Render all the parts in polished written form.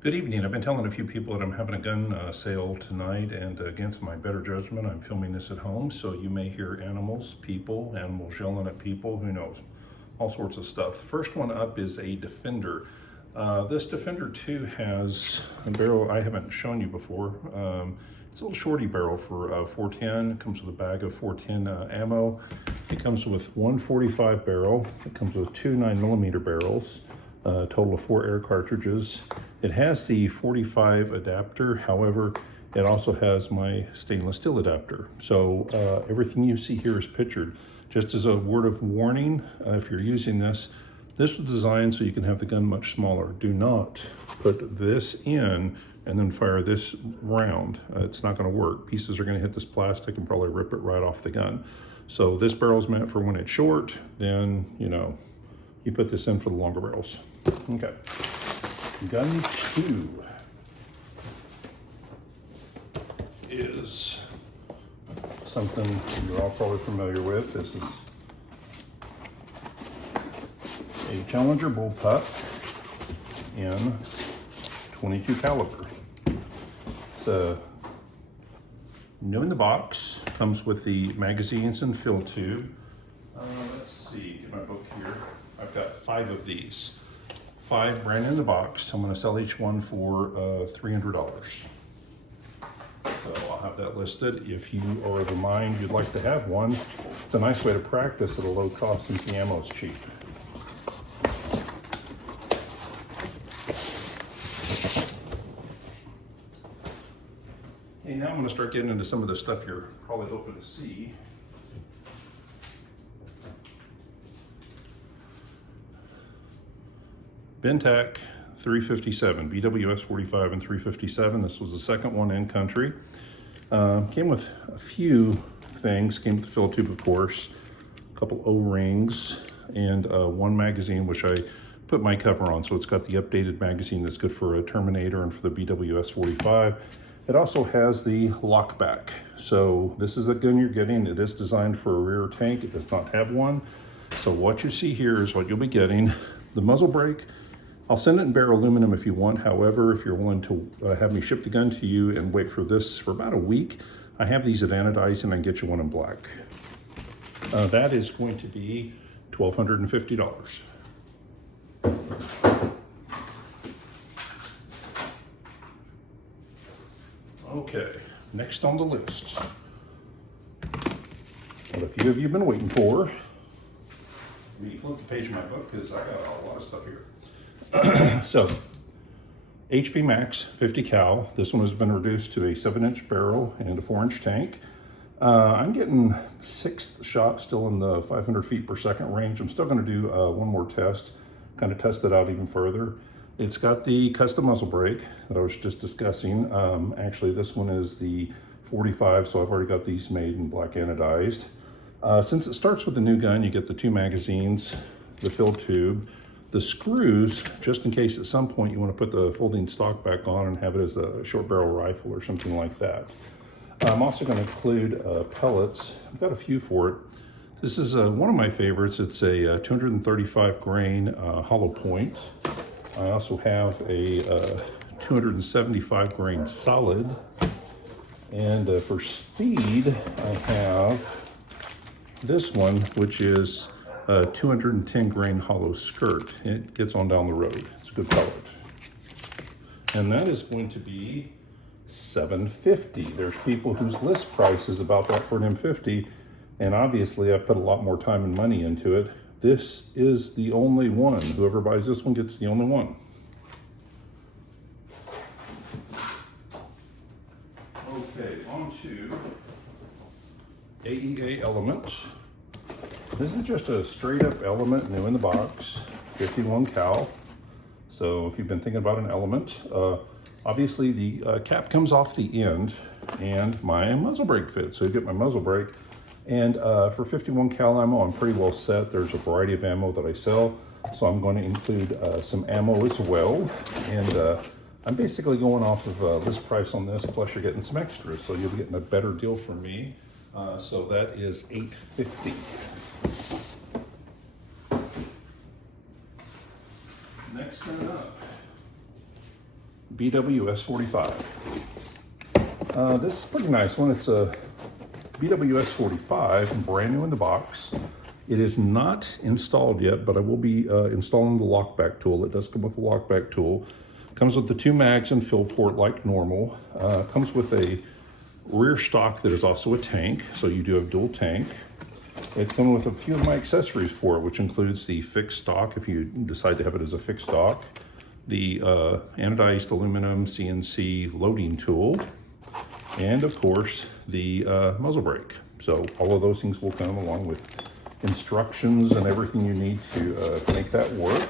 Good evening. I've been telling a few people that I'm having a gun sale tonight, and against my better judgment, I'm filming this at home, so you may hear animals yelling at people, who knows, all sorts of stuff. The first one up is a Defender. This Defender 2 has a barrel I haven't shown you before. It's a little shorty barrel for 410. It comes with a bag of 410 ammo. It comes with one 45 barrel. It comes with two 9mm barrels. A total of 4 air cartridges. It has the 45 adapter, however, it also has my stainless steel adapter. So everything you see here is pictured. Just as a word of warning, if you're using this, this was designed so you can have the gun much smaller. Do not put this in and then fire this round. It's not going to work. Pieces are going to hit this plastic and probably rip it right off the gun. So this barrel is meant for when it's short, then, you know, you put this in for the longer barrels. Okay, gun 2 is something you're all probably familiar with. This is a Challenger bullpup in 22 caliber. It's new in the box, comes with the magazines and fill tube. Let's see, get my book here. I've got 5 of these. 5 brand in the box. I'm going to sell each one for $300. So I'll have that listed. If you are of the mind you'd like to have one, it's a nice way to practice at a low cost since the ammo is cheap. Okay, now I'm going to start getting into some of the stuff you're probably hoping to see. Bentak 357, BWS 45 and 357. This was the second one in country. Came with a few things. Came with the fill tube, of course, a couple O-rings, and one magazine, which I put my cover on. So it's got the updated magazine that's good for a Terminator and for the BWS 45. It also has the lockback. So this is a gun you're getting. It is designed for a rear tank. It does not have one. So what you see here is what you'll be getting. The muzzle brake, I'll send it in bare aluminum if you want. However, if you're willing to have me ship the gun to you and wait for this for about a week, I have these at anodized and I can get you one in black. That is going to be $1,250. Okay, next on the list, what a few of you have been waiting for. Let me flip the page of my book because I got a lot of stuff here. So, HP Max 50 cal. This one has been reduced to a 7-inch barrel and a 4-inch tank. I'm getting 6th shot still in the 500 feet per second range. I'm still going to do one more test, kind of test it out even further. It's got the custom muzzle brake that I was just discussing. Actually, this one is the 45, so I've already got these made in black anodized. Since it starts with the new gun, you get the 2 magazines, the fill tube, the screws, just in case at some point you want to put the folding stock back on and have it as a short barrel rifle or something like that. I'm also going to include pellets. I've got a few for it. This is one of my favorites. It's a 235 grain hollow point. I also have a 275 grain solid. And for speed, I have this one, which is 210 grain hollow skirt. It gets on down the road. It's a good pellet. And that is going to be $750. There's people whose list price is about that for an M-50, and obviously I put a lot more time and money into it. This is the only one. Whoever buys this one gets the only one. Okay, on to AEA Element. This is just a straight up Element, new in the box, 51 cal. So if you've been thinking about an Element, obviously the cap comes off the end and my muzzle brake fits. So you get my muzzle brake. And for 51 cal ammo, I'm pretty well set. There's a variety of ammo that I sell. So I'm going to include some ammo as well. And I'm basically going off of list price on this, plus you're getting some extras. So you'll be getting a better deal from me. So that is $850. Next thing up BWS 45. This is a pretty nice one. It's a BWS 45, brand new in the box. It is not installed yet, but I will be installing the lockback tool. It does come with a lockback tool. Comes with the 2 mags and fill port like normal. Comes with a rear stock that is also a tank, so you do have dual tank. It's come with a few of my accessories for it, which includes the fixed stock if you decide to have it as a fixed stock, the anodized aluminum CNC loading tool, and of course the muzzle brake. So all of those things will come along with instructions and everything you need to make that work.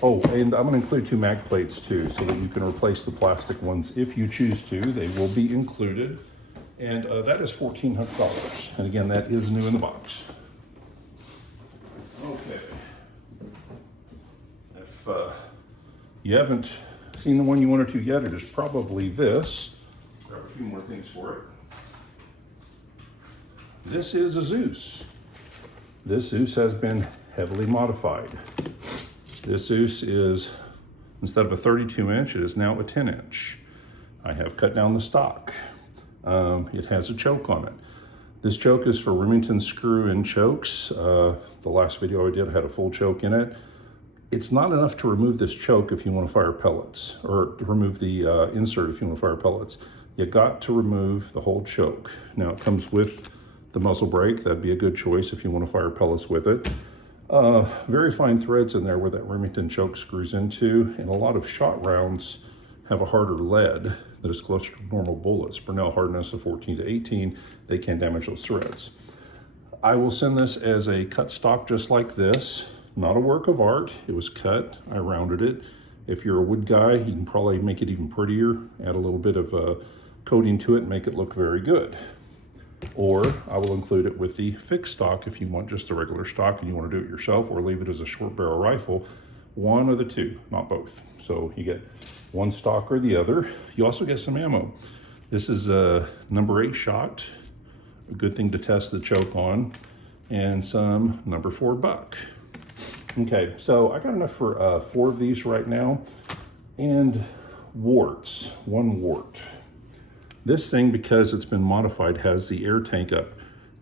Oh, and I'm going to include 2 mag plates too, so that you can replace the plastic ones if you choose to. They will be included, and that is $1,400. And again, that is new in the box. Okay. If you haven't seen the one you wanted to yet, it is probably this. Grab a few more things for it. This is a Zeus. This Zeus has been heavily modified. This Zeus is, instead of a 32-inch, it is now a 10-inch. I have cut down the stock. It has a choke on it. This choke is for Remington screw-in chokes. The last video I did had a full choke in it. It's not enough to remove this choke if you want to fire pellets, or to remove the insert if you want to fire pellets. You got to remove the whole choke. Now it comes with the muzzle brake. That'd be a good choice if you want to fire pellets with it. Very fine threads in there where that Remington choke screws into, and a lot of shot rounds have a harder lead that is closer to normal bullets. Burnell hardness of 14 to 18, they can damage those threads. I will send this as a cut stock just like this. Not a work of art. It was cut, I rounded it. If you're a wood guy, you can probably make it even prettier, add a little bit of coating to it and make it look very good. Or I will include it with the fixed stock if you want just the regular stock and you want to do it yourself, or leave it as a short barrel rifle. One of the two, not both. So you get one stock or the other. You also get some ammo. This is a number 8 shot, a good thing to test the choke on, and some number 4 buck. Okay, so I got enough for 4 of these right now, and warts, 1 wart. This thing, because it's been modified, has the air tank up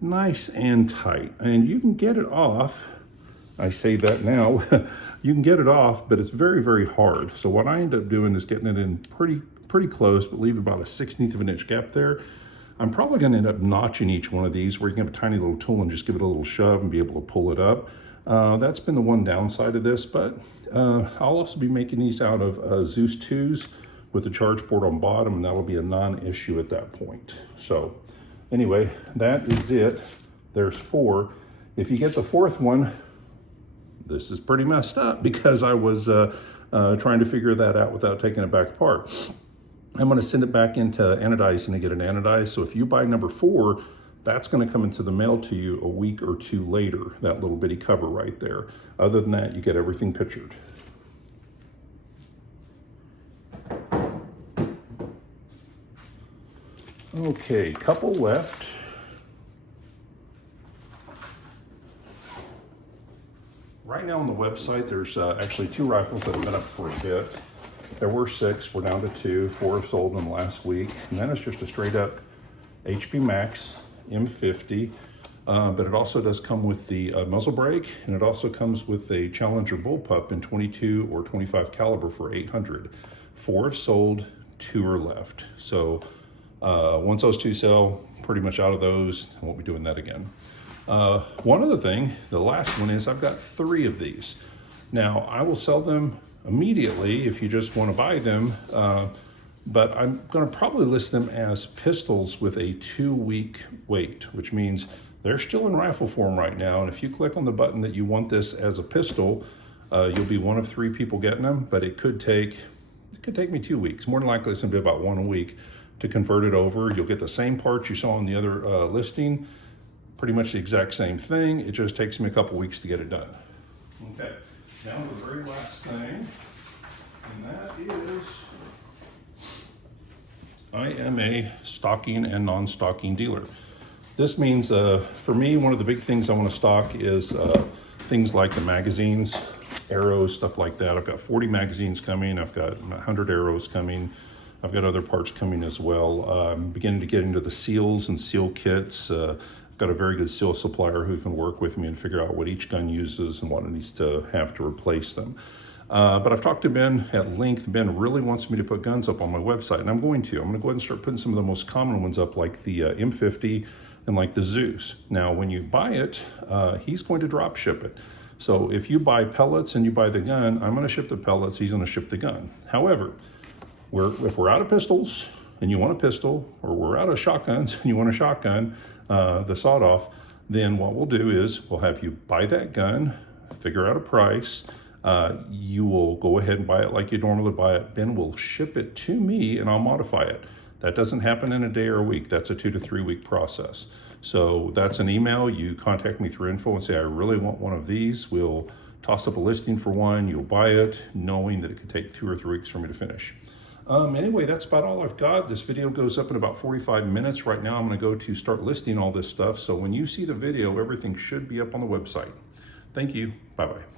nice and tight, and you can get it off. I say that now. You can get it off, but it's very, very hard. So what I end up doing is getting it in pretty close, but leave about a 1/16 of an inch gap there. I'm probably going to end up notching each one of these, where you can have a tiny little tool and just give it a little shove and be able to pull it up. That's been the one downside of this, but I'll also be making these out of Zeus 2s with the charge port on bottom, and that'll be a non-issue at that point. So anyway, that is it. There's 4. If you get the 4th one, this is pretty messed up because I was trying to figure that out without taking it back apart. I'm going to send it back into anodizing and get it anodized. So if you buy number 4, that's going to come into the mail to you a week or 2 later, that little bitty cover right there. Other than that, you get everything pictured. Okay, couple left. Right now on the website, there's actually 2 rifles that have been up for a bit. There were 6, we're down to 2, 4 have sold in the last week. And then it's just a straight up HP Max M-50, but it also does come with the muzzle brake, and it also comes with a Challenger bullpup in 22 or 25 caliber for $800. 4 have sold, 2 are left. So once those 2 sell, pretty much out of those, I won't be doing that again. One other thing, the last one is I've got 3 of these. Now I will sell them immediately if you just want to buy them, but I'm going to probably list them as pistols with a 2-week wait, which means they're still in rifle form right now. And if you click on the button that you want this as a pistol, you'll be one of 3 people getting them, but it could take me 2 weeks. More than likely it's going to be about 1 a week to convert it over. You'll get the same parts you saw in the other listing, pretty much the exact same thing. It just takes me a couple weeks to get it done. Okay, now the very last thing, and that is, I am a stocking and non-stocking dealer. This means, for me, one of the big things I want to stock is things like the magazines. arrows, stuff like that. I've got 40 magazines coming. I've got 100 arrows coming. I've got other parts coming as well. I'm beginning to get into the seals and seal kits. I've got a very good seal supplier who can work with me and figure out what each gun uses and what it needs to have to replace them. But I've talked to Ben at length. Ben really wants me to put guns up on my website, and I'm going to. I'm going to go ahead and start putting some of the most common ones up, like the M-50 and like the Zeus. Now, when you buy it, he's going to drop ship it. So if you buy pellets and you buy the gun, I'm going to ship the pellets, he's going to ship the gun. However, if we're out of pistols and you want a pistol, or we're out of shotguns and you want a shotgun, the sawed-off, then what we'll do is we'll have you buy that gun, figure out a price. You will go ahead and buy it like you normally buy it. Ben will ship it to me and I'll modify it. That doesn't happen in a day or a week. That's a 2 to 3 week process. So that's an email. You contact me through info and say, I really want one of these. We'll toss up a listing for one. You'll buy it knowing that it could take 2 or 3 weeks for me to finish. Anyway, that's about all I've got. This video goes up in about 45 minutes. Right now I'm going to go to start listing all this stuff. So when you see the video, everything should be up on the website. Thank you. Bye-bye.